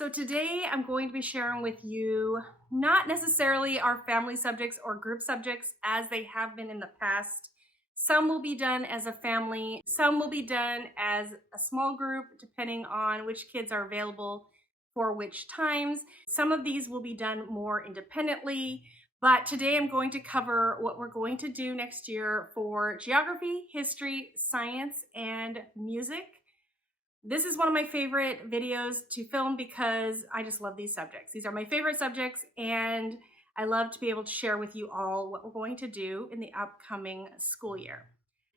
So today I'm going to be sharing with you not necessarily our family subjects or group subjects as they have been in the past. Some will be done as a family, some will be done as a small group depending on which kids are available for which times. Some of these will be done more independently, but today I'm going to cover what we're going to do next year for geography, history, science, and music. This is one of my favorite videos to film because I just love these subjects. These are my favorite subjects, and I love to be able to share with you all what we're going to do in the upcoming school year.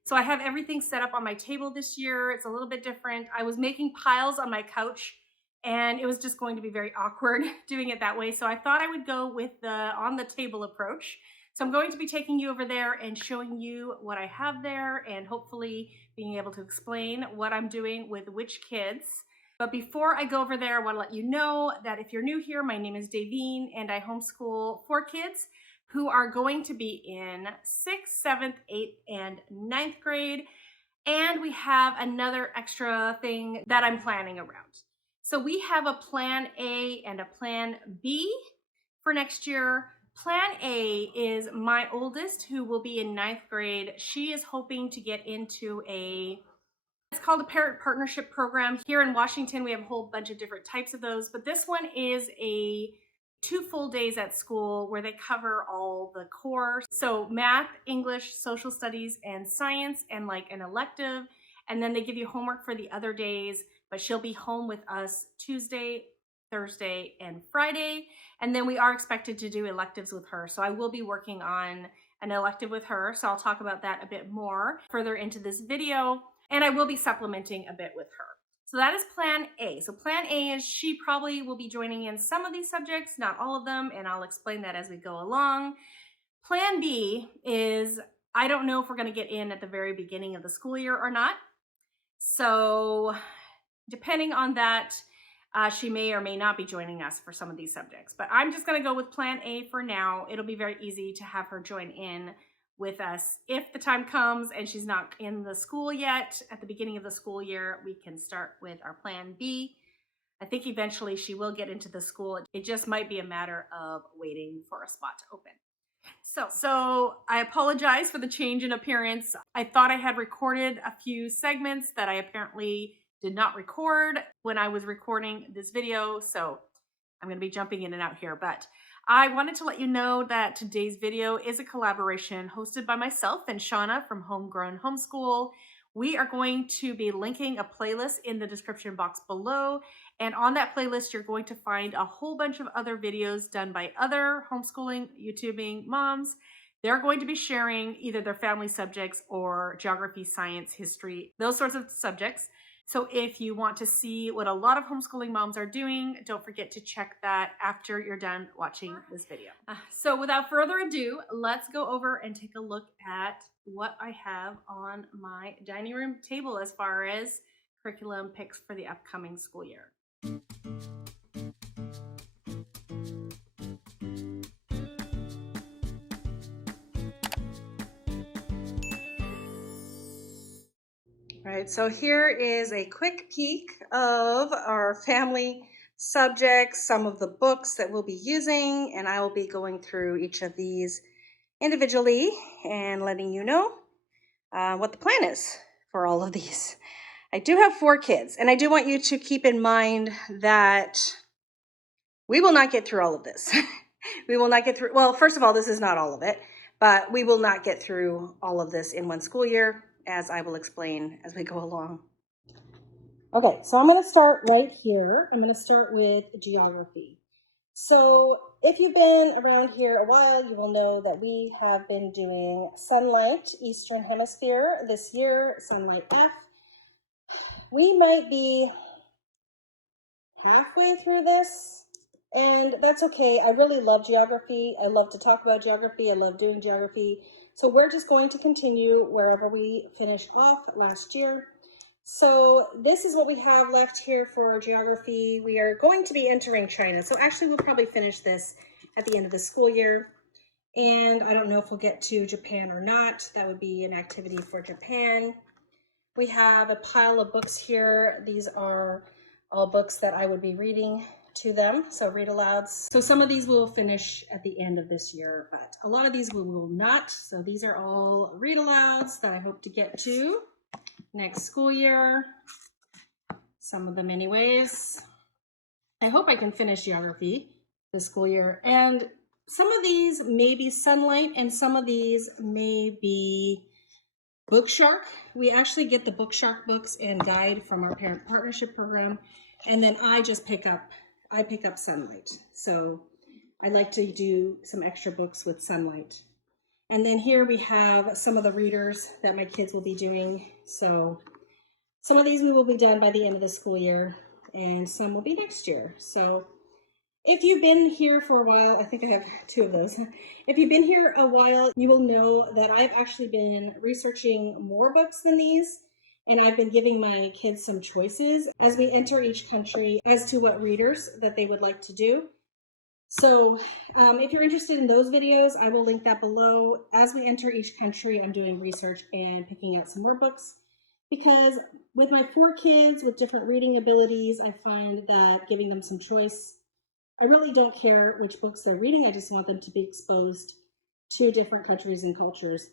So I have everything set up on my table this year. It's a little bit different. I was making piles on my couch, and it was just going to be very awkward doing it that way. So I thought I would go with the on the table approach. So I'm going to be taking you over there and showing you what I have there and hopefully being able to explain what I'm doing with which kids. But before I go over there, I want to let you know that if you're new here, my name is Davine and I homeschool 4 kids who are going to be in 6th, 7th, 8th, and 9th grade. And we have another extra thing that I'm planning around. So we have a plan A and a plan B for next year. Plan A is my oldest, who will be in 9th grade. She is hoping to get into it's called a parent partnership program. Here in Washington, we have a whole bunch of different types of those, but this one is 2 full days at school where they cover all the core. So math, English, social studies, and science, and like an elective. And then they give you homework for the other days, but she'll be home with us Tuesday, Thursday, and Friday. And then we are expected to do electives with her. So I will be working on an elective with her. So I'll talk about that a bit more further into this video. And I will be supplementing a bit with her. So that is plan A. So plan A is she probably will be joining in some of these subjects, not all of them, and I'll explain that as we go along. Plan B is I don't know if we're going to get in at the very beginning of the school year or not. So depending on that, she may or may not be joining us for some of these subjects. But I'm just going to go with plan A for now. It'll be very easy to have her join in with us. If the time comes and she's not in the school yet, at the beginning of the school year, we can start with our plan B. I think eventually she will get into the school. It just might be a matter of waiting for a spot to open. So I apologize for the change in appearance. I thought I had recorded a few segments that I apparently did not record when I was recording this video. So I'm going to be jumping in and out here, but I wanted to let you know that today's video is a collaboration hosted by myself and Shauna from Homegrown Homeschool. We are going to be linking a playlist in the description box below. And on that playlist, you're going to find a whole bunch of other videos done by other homeschooling, YouTubing moms. They're going to be sharing either their family subjects or geography, science, history, those sorts of subjects. So if you want to see what a lot of homeschooling moms are doing, don't forget to check that after you're done watching this video. So without further ado, let's go over and take a look at what I have on my dining room table as far as curriculum picks for the upcoming school year. All right, so here is a quick peek of our family subjects, some of the books that we'll be using, and I will be going through each of these individually and letting you know what the plan is for all of these. I do have 4 kids, and I do want you to keep in mind that we will not get through all of this. We will not get through, well, first of all, this is not all of it, but we will not get through all of this in one school year, as I will explain as we go along. Okay, so I'm going to start right here. I'm going to start with geography. So if you've been around here a while, you will know that we have been doing Sonlight, Eastern Hemisphere this year, Sonlight F. We might be halfway through this, and that's okay. I really love geography. I love to talk about geography. I love doing geography. So we're just going to continue wherever we finished off last year. So this is what we have left here for geography. We are going to be entering China. So actually we'll probably finish this at the end of the school year. And I don't know if we'll get to Japan or not. That would be an activity for Japan. We have a pile of books here. These are all books that I would be reading to them. So read alouds. So some of these will finish at the end of this year, but a lot of these we will not. So these are all read alouds that I hope to get to next school year. Some of them anyways. I hope I can finish geography this school year. And some of these may be Sonlight and some of these may be Bookshark. We actually get the Bookshark books and guide from our parent partnership program. And then I pick up Sonlight. So I like to do some extra books with Sonlight. And then here we have some of the readers that my kids will be doing. So some of these we will be done by the end of the school year and some will be next year. So if you've been here for a while, I think I have 2 of those. If you've been here a while, you will know that I've actually been researching more books than these, and I've been giving my kids some choices as we enter each country as to what readers that they would like to do. So if you're interested in those videos, I will link that below. As we enter each country, I'm doing research and picking out some more books because with my 4 kids with different reading abilities, I find that giving them some choice, I really don't care which books they're reading. I just want them to be exposed to different countries and cultures.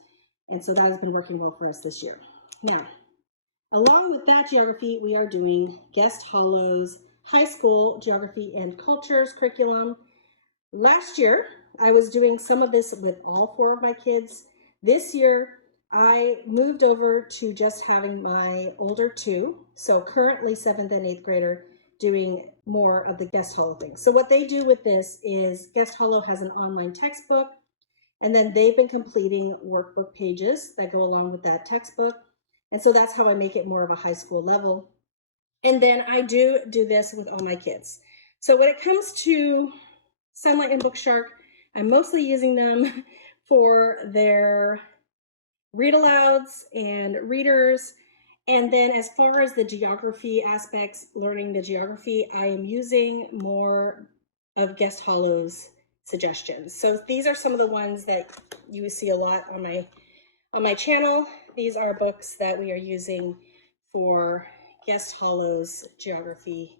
And so that has been working well for us this year. Now, along with that geography, we are doing Guest Hollow's high school geography and cultures curriculum. Last year, I was doing some of this with all 4 of my kids. This year, I moved over to just having my older 2, so currently 7th and 8th grader, doing more of the Guest Hollow thing. So what they do with this is Guest Hollow has an online textbook, and then they've been completing workbook pages that go along with that textbook. And so that's how I make it more of a high school level. And then I do this with all my kids. So when it comes to Sonlight and Bookshark, I'm mostly using them for their read alouds and readers. And then as far as the geography aspects, learning the geography, I am using more of Guest Hollow's suggestions. So these are some of the ones that you will see a lot on my channel. These are books that we are using for Guest Hollow's geography.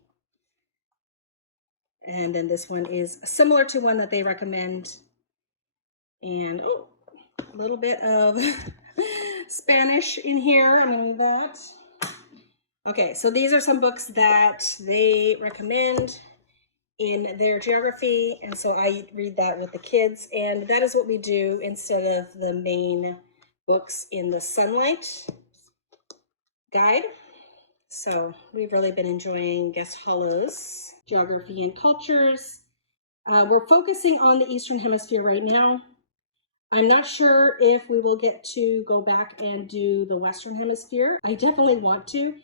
And then this one is similar to one that they recommend. And oh, a little bit of Spanish in here. I'm gonna leave that. Okay, so these are some books that they recommend in their geography, and so I read that with the kids, and that is what we do instead of the main books in the Sonlight guide. So we've really been enjoying Guest Hollow's geography and cultures. We're focusing on the Eastern Hemisphere right now. I'm not sure if we will get to go back and do the Western Hemisphere. I definitely want to,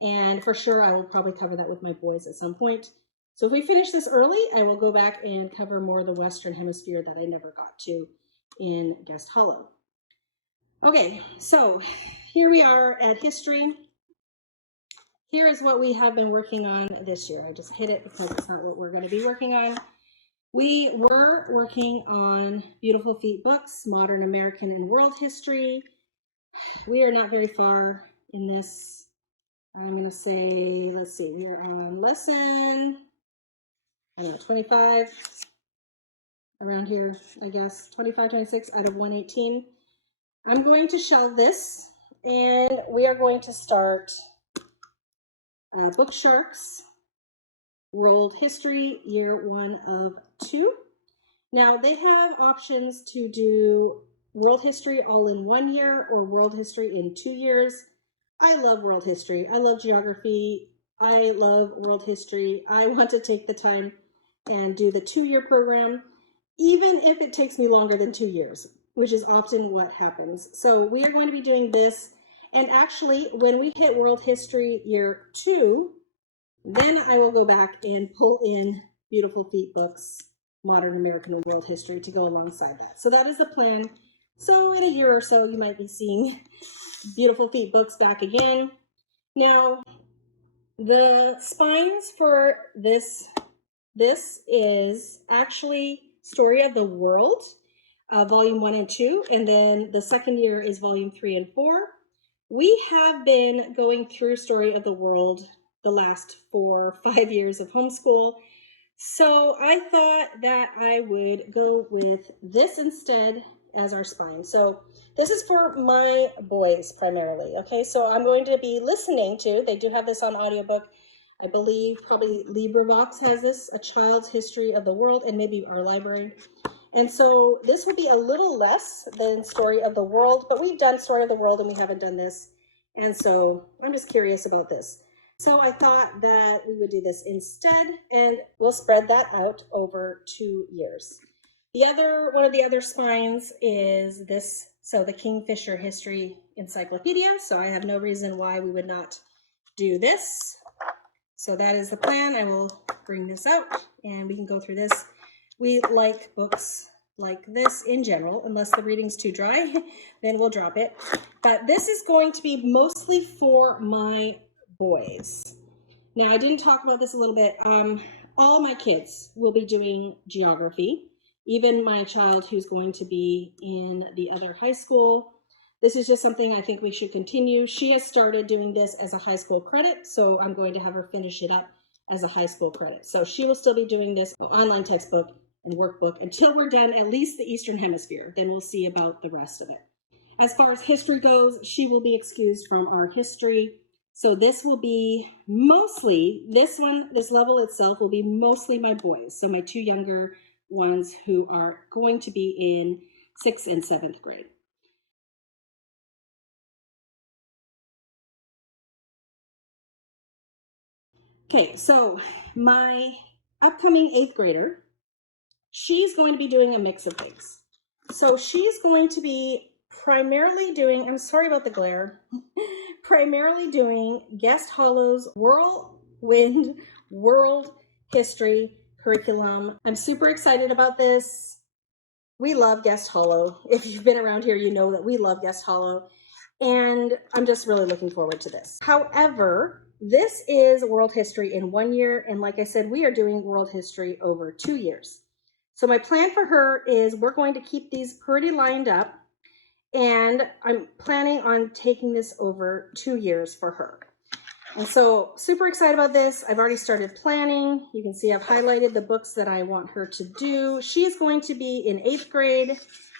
and for sure I will probably cover that with my boys at some point. So if we finish this early, I will go back and cover more of the Western Hemisphere that I never got to in Guest Hollow. Okay, so here we are at history. Here is what we have been working on this year. I just hit it because it's not what we're going to be working on. We were working on Beautiful Feet books, Modern American and World History. We are not very far in this. I'm going to say, let's see, we are on lesson, I don't know, 25, around here, I guess, 25, 26 out of 118. I'm going to shelve this, and we are going to start Bookshark's World History, Year 1 of 2. Now, they have options to do world history all in 1 year or world history in 2 years. I love world history. I love geography. I love world history. I want to take the time and do the 2-year program, even if it takes me longer than 2 years, which is often what happens. So we are going to be doing this. And actually, when we hit World History Year 2, then I will go back and pull in Beautiful Feet books, Modern American and World History, to go alongside that. So that is the plan. So in a year or so, you might be seeing Beautiful Feet books back again. Now, the spines for this is actually Story of the World, Volume 1 and 2, and then the second year is Volume 3 and 4. We have been going through Story of the World the last 4 or 5 years of homeschool. So I thought that I would go with this instead as our spine. So this is for my boys primarily. Okay, so I'm going to be listening to, they do have this on audiobook. I believe probably LibriVox has this, A Child's History of the World, and maybe our library. And so this will be a little less than Story of the World, but we've done Story of the World and we haven't done this. And so I'm just curious about this. So I thought that we would do this instead, and we'll spread that out over 2 years. One of the other spines is this, so the Kingfisher History Encyclopedia. So I have no reason why we would not do this. So that is the plan. I will bring this out and we can go through this. We like books like this in general, unless the reading's too dry, then we'll drop it. But this is going to be mostly for my boys. Now, I didn't talk about this a little bit. All my kids will be doing geography, even my child who's going to be in the other high school. This is just something I think we should continue. She has started doing this as a high school credit, so I'm going to have her finish it up as a high school credit. So she will still be doing this online textbook and workbook until we're done at least the Eastern Hemisphere. Then we'll see about the rest of it. As far as history goes, she will be excused from our history. So this will be mostly, this level itself will be mostly my boys. So my two younger ones who are going to be in 6th and 7th grade. Okay, so my upcoming 8th grader, she's going to be doing a mix of things. So she's going to be primarily doing, I'm sorry about the glare, primarily doing Guest Hollow's Whirlwind World History curriculum. I'm super excited about this. We love Guest Hollow. If you've been around here, you know that we love Guest Hollow. And I'm just really looking forward to this. However, this is world history in 1 year. And like I said, we are doing world history over 2 years. So my plan for her is we're going to keep these pretty lined up. And I'm planning on taking this over 2 years for her. And so super excited about this. I've already started planning. You can see I've highlighted the books that I want her to do. She is going to be in 8th grade.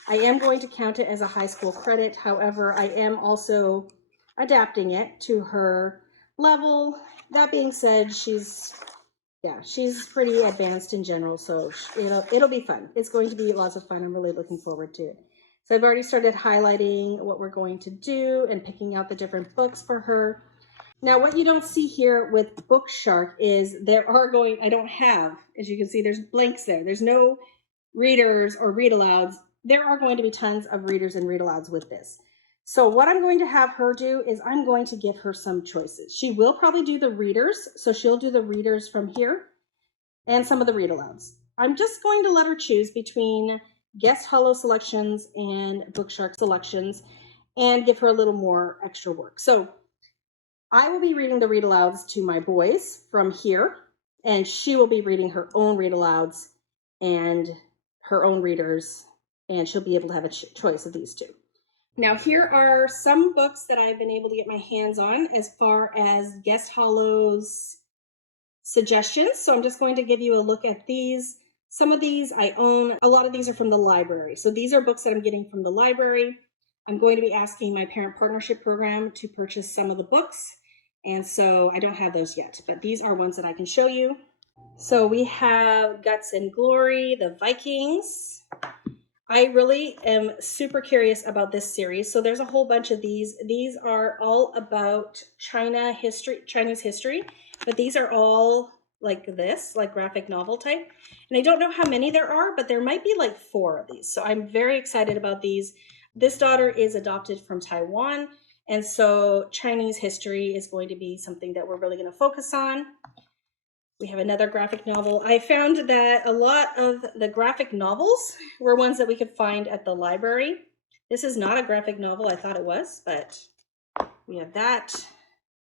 I am going to count it as a high school credit. However, I am also adapting it to her level. That being said, she's pretty advanced in general, so it'll be fun. It's going to be lots of fun. I'm really looking forward to it. So I've already started highlighting what we're going to do and picking out the different books for her. Now, what you don't see here with Bookshark is I don't have, as you can see, there's blanks there. There's no readers or read-alouds. There are going to be tons of readers and read-alouds with this. So what I'm going to have her do is I'm going to give her some choices. She will probably do the readers, so she'll do the readers from here and some of the read-alouds. I'm just going to let her choose between Guest Hollow selections and Bookshark selections and give her a little more extra work. So I will be reading the read-alouds to my boys from here, and she will be reading her own read-alouds and her own readers, and she'll be able to have a choice of these two. Now, here are some books that I've been able to get my hands on as far as Guest Hollow's suggestions. So I'm just going to give you a look at these. Some of these I own. A lot of these are from the library. So these are books that I'm getting from the library. I'm going to be asking my parent partnership program to purchase some of the books. And so I don't have those yet, but these are ones that I can show you. So we have Guts and Glory, the Vikings. I really am super curious about this series. So there's a whole bunch of these. These are all about Chinese history, but these are all like this, like graphic novel type. And I don't know how many there are, but there might be like 4 of these. So I'm very excited about these. This daughter is adopted from Taiwan, and so Chinese history is going to be something that we're really going to focus on. We have another graphic novel. I found that a lot of the graphic novels were ones that we could find at the library. This is not a graphic novel. I thought it was, but we have that.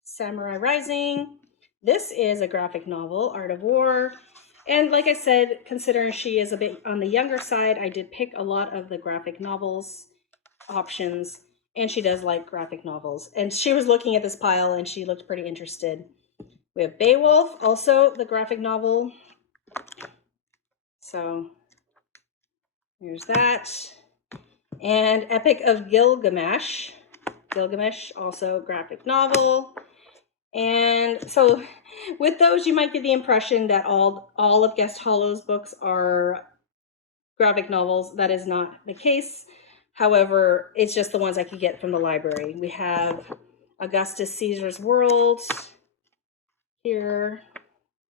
Samurai Rising. This is a graphic novel, Art of War. And like I said, considering she is a bit on the younger side, I did pick a lot of the graphic novels options, and she does like graphic novels. And she was looking at this pile and she looked pretty interested. We have Beowulf, also the graphic novel So here's that. And Epic of Gilgamesh. Gilgamesh, also graphic novel. And so with those, you might get the impression that all of Guest Hollow's books are graphic novels. That is not the case. However, it's just the ones I could get from the library. We have Augustus Caesar's World here.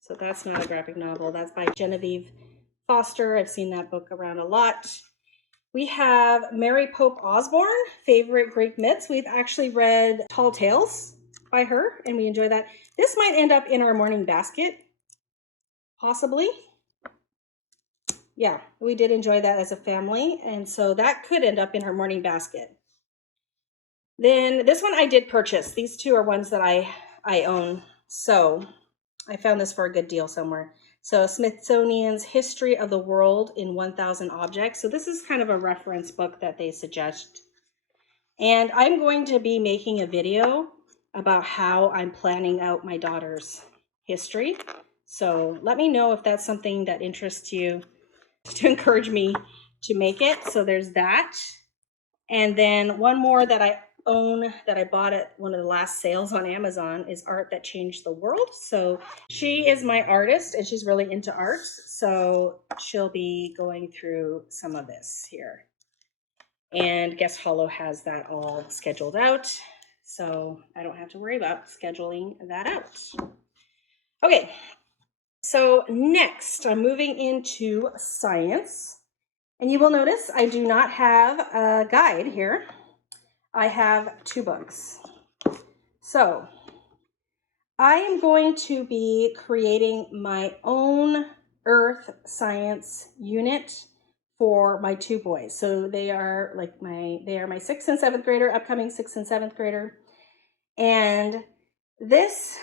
So that's not a graphic novel. That's by Genevieve Foster. I've seen that book around a lot. We have Mary Pope Osborne, Favorite Greek Myths. We've actually read Tall Tales by her, and we enjoy that. This might end up in our morning basket, possibly. Yeah, we did enjoy that as a family, and so that could end up in her morning basket. Then this one I did purchase. These two are ones that I own, so I found this for a good deal somewhere. So Smithsonian's History of the World in 1,000 Objects. So this is kind of a reference book that they suggest. And I'm going to be making a video about how I'm planning out my daughter's history. So let me know if that's something that interests you, to encourage me to make it. So there's that. And then one more that I own that I bought at one of the last sales on Amazon is Art That Changed the World. So she is my artist and she's really into art. So she'll be going through some of this here. And Guest Hollow has that all scheduled out. So I don't have to worry about scheduling that out. Okay, so next I'm moving into science. And you will notice I do not have a guide here. I have 2 books. So I am going to be creating my own earth science unit for my 2 boys. So they are my 6th and 7th grader, upcoming 6th and 7th grader. And this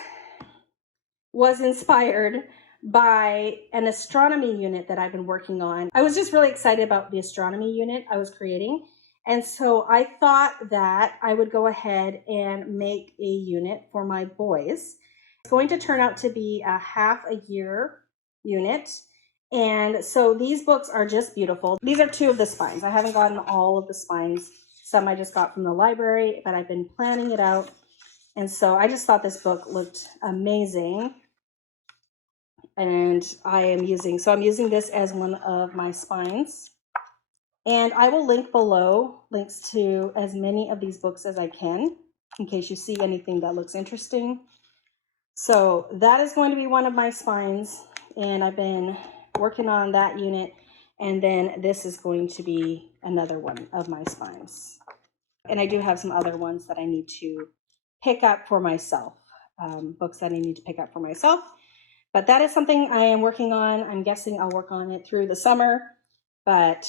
was inspired by an astronomy unit that I've been working on. I was just really excited about the astronomy unit I was creating. And so I thought that I would go ahead and make a unit for my boys. It's going to turn out to be a half a year unit. And so these books are just beautiful. These are 2 of the spines. I haven't gotten all of the spines. Some I just got from the library, but I've been planning it out. And so I just thought this book looked amazing. And I'm using this as one of my spines. And I will link below links to as many of these books as I can in case you see anything that looks interesting. So that is going to be one of my spines, and I've been working on that unit. And then this is going to be another one of my spines. And I do have some other ones that I need to pick up for myself, books that I need to pick up for myself. But that is something I am working on. I'm guessing I'll work on it through the summer. But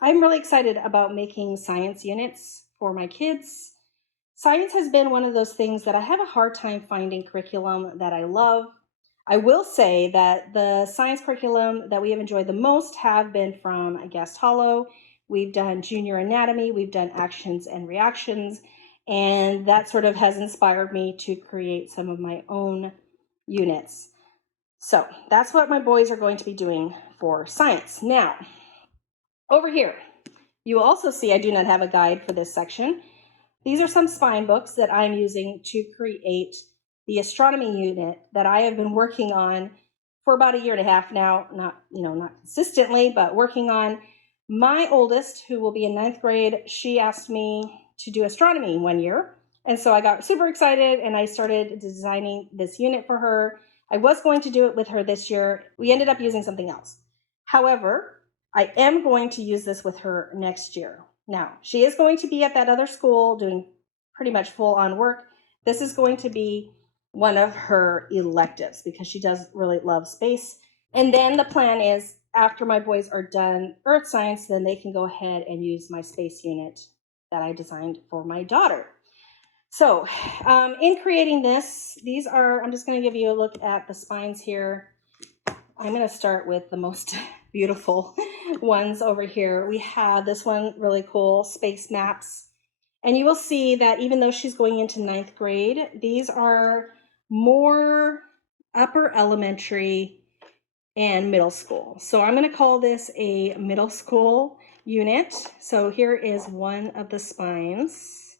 I'm really excited about making science units for my kids. Science has been one of those things that I have a hard time finding curriculum that I love. I will say that the science curriculum that we have enjoyed the most have been from Guest Hollow. We've done junior anatomy, we've done actions and reactions, and that sort of has inspired me to create some of my own units. So that's what my boys are going to be doing for science. Now, over here, you will also see I do not have a guide for this section. These are some spine books that I'm using to create the astronomy unit that I have been working on for about 1.5 years now. Not consistently, but working on. My oldest, who will be in 9th grade, she asked me to do astronomy one year. And so I got super excited and I started designing this unit for her. I was going to do it with her this year. We ended up using something else. However, I am going to use this with her next year. Now, she is going to be at that other school doing pretty much full-on work. This is going to be one of her electives because she does really love space. And then the plan is after my boys are done earth science, then they can go ahead and use my space unit that I designed for my daughter. So in creating this, I'm just going to give you a look at the spines here. I'm going to start with the most beautiful ones over here. We have this one really cool, space maps. And you will see that even though she's going into 9th grade, these are more upper elementary and middle school. So I'm going to call this a middle school unit. So here is one of the spines,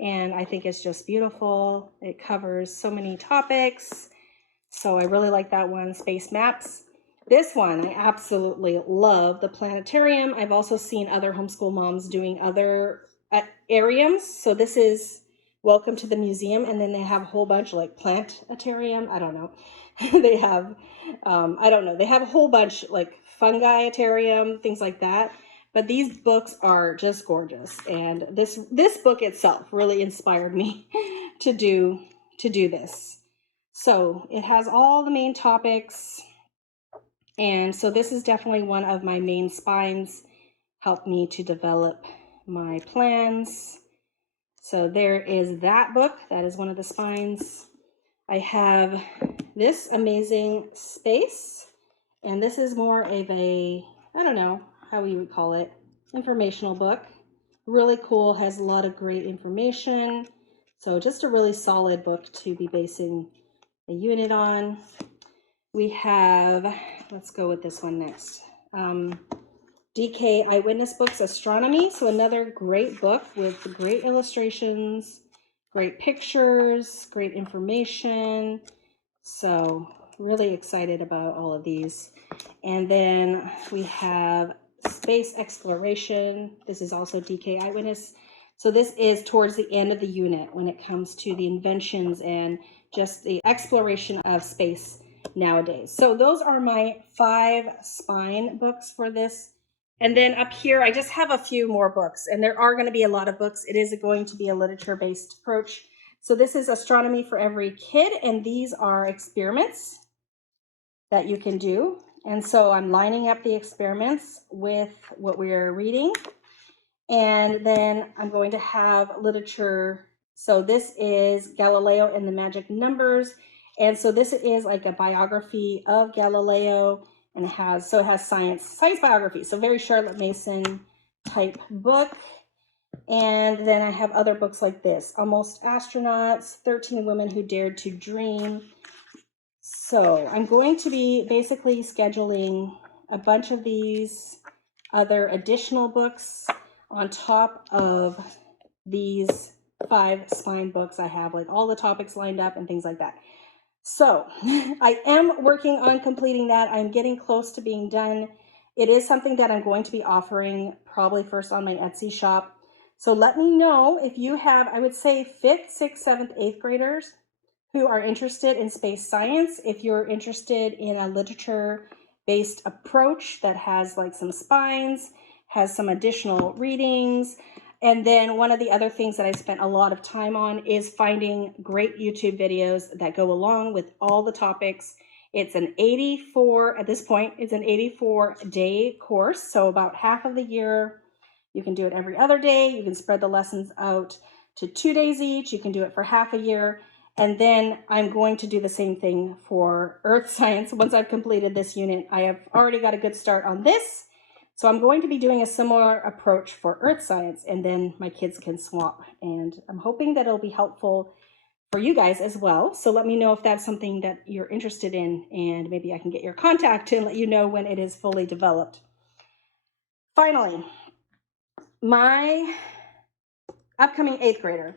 and I think it's just beautiful. It covers so many topics. So I really like that one, space maps. This one, I absolutely love, the planetarium. I've also seen other homeschool moms doing other ariums. So this is Welcome to the Museum, and then they have a whole bunch like planetarium. I don't know. They have, I don't know. They have a whole bunch like fungiatarium, things like that. But these books are just gorgeous, and this book itself really inspired me to do this. So it has all the main topics, and so this is definitely one of my main spines, helped me to develop my plans. So there is that book. That is one of the spines. I have this amazing space, and this is more of a, I don't know how you would call it, informational book. Really cool, has a lot of great information. So just a really solid book to be basing a unit on. We have, let's go with this one next. DK Eyewitness Books, Astronomy. So another great book with great illustrations, great pictures, great information. So really excited about all of these. And then we have Space Exploration. This is also DK Eyewitness. So this is towards the end of the unit when it comes to the inventions and just the exploration of space nowadays. So those are my 5 spine books for this. And then up here, I just have a few more books, and there are going to be a lot of books. It is going to be a literature-based approach. So this is Astronomy for Every Kid, and these are experiments that you can do. And so I'm lining up the experiments with what we're reading. And then I'm going to have literature. So this is Galileo and the Magic Numbers. And so this is like a biography of Galileo, and it has science biography. So very Charlotte Mason type book. And then I have other books like this, Almost Astronauts, 13 Women Who Dared to Dream. So I'm going to be basically scheduling a bunch of these other additional books on top of these 5 spine books I have, like all the topics lined up and things like that. So I am working on completing that. I'm getting close to being done. It is something that I'm going to be offering probably first on my Etsy shop. So let me know if you have, I would say 5th, 6th, 7th, 8th graders who are interested in space science. If you're interested in a literature-based approach that has like some spines, has some additional readings. And then one of the other things that I spent a lot of time on is finding great YouTube videos that go along with all the topics. It's an 84, at this point, it's an 84-day course. So about half of the year. You can do it every other day. You can spread the lessons out to 2 days each. You can do it for half a year. And then I'm going to do the same thing for Earth Science. Once I've completed this unit, I have already got a good start on this. So I'm going to be doing a similar approach for Earth Science, and then my kids can swap. And I'm hoping that it'll be helpful for you guys as well. So let me know if that's something that you're interested in, and maybe I can get your contact and let you know when it is fully developed. Finally, my upcoming 8th grader,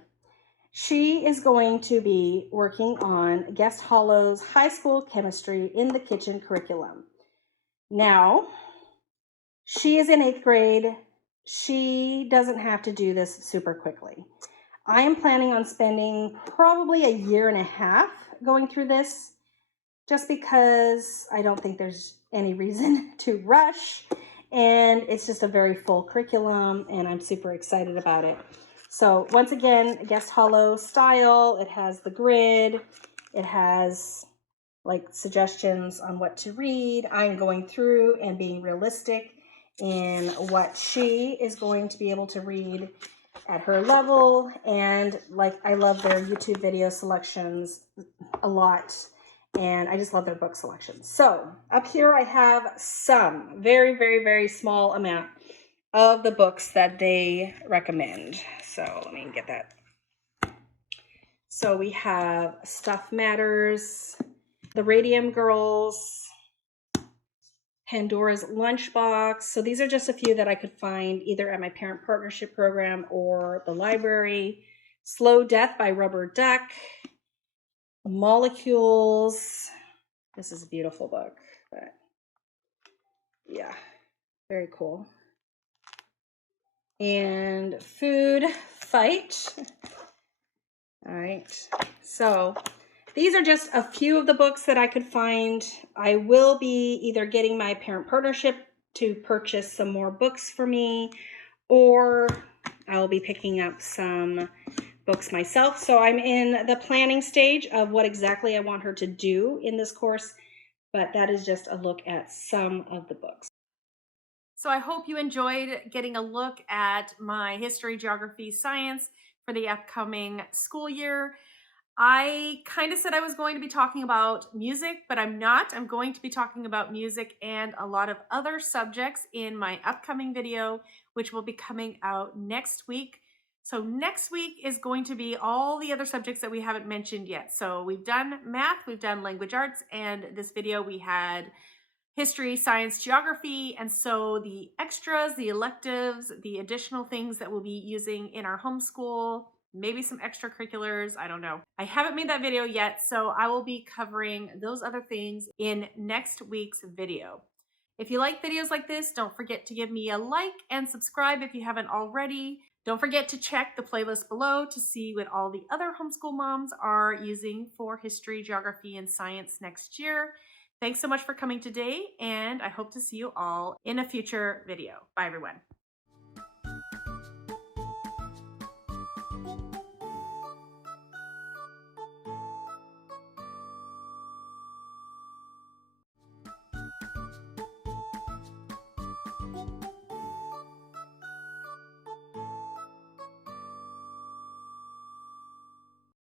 she is going to be working on Guest Hollow's high school chemistry in the kitchen curriculum. Now, she is in 8th grade. She doesn't have to do this super quickly. I am planning on spending probably a year and a half going through this, just because I don't think there's any reason to rush. And it's just a very full curriculum, and I'm super excited about it. So once again, Guest Hollow style. It has the grid. It has like suggestions on what to read. I'm going through and being realistic in what she is going to be able to read at her level. And like, I love their YouTube video selections a lot. And I just love their book selections. So up here I have some very, very, very small amount of the books that they recommend. So let me get that. So we have Stuff Matters, The Radium Girls, Pandora's Lunchbox. So these are just a few that I could find either at my parent partnership program or the library. Slow Death by Rubber Duck. Molecules. This is a beautiful book, but yeah, very cool. And Food Fight. All right, so these are just a few of the books that I could find. I will be either getting my parent partnership to purchase some more books for me, or I'll be picking up some books myself. So I'm in the planning stage of what exactly I want her to do in this course, but that is just a look at some of the books. So I hope you enjoyed getting a look at my history, geography, science for the upcoming school year. I kind of said I was going to be talking about music, but I'm not. I'm going to be talking about music and a lot of other subjects in my upcoming video, which will be coming out next week. So next week is going to be all the other subjects that we haven't mentioned yet. So we've done math, we've done language arts, and this video we had history, science, geography, and so the extras, the electives, the additional things that we'll be using in our homeschool, maybe some extracurriculars, I don't know. I haven't made that video yet, so I will be covering those other things in next week's video. If you like videos like this, don't forget to give me a like and subscribe if you haven't already. Don't forget to check the playlist below to see what all the other homeschool moms are using for history, geography, and science next year. Thanks so much for coming today, and I hope to see you all in a future video. Bye, everyone.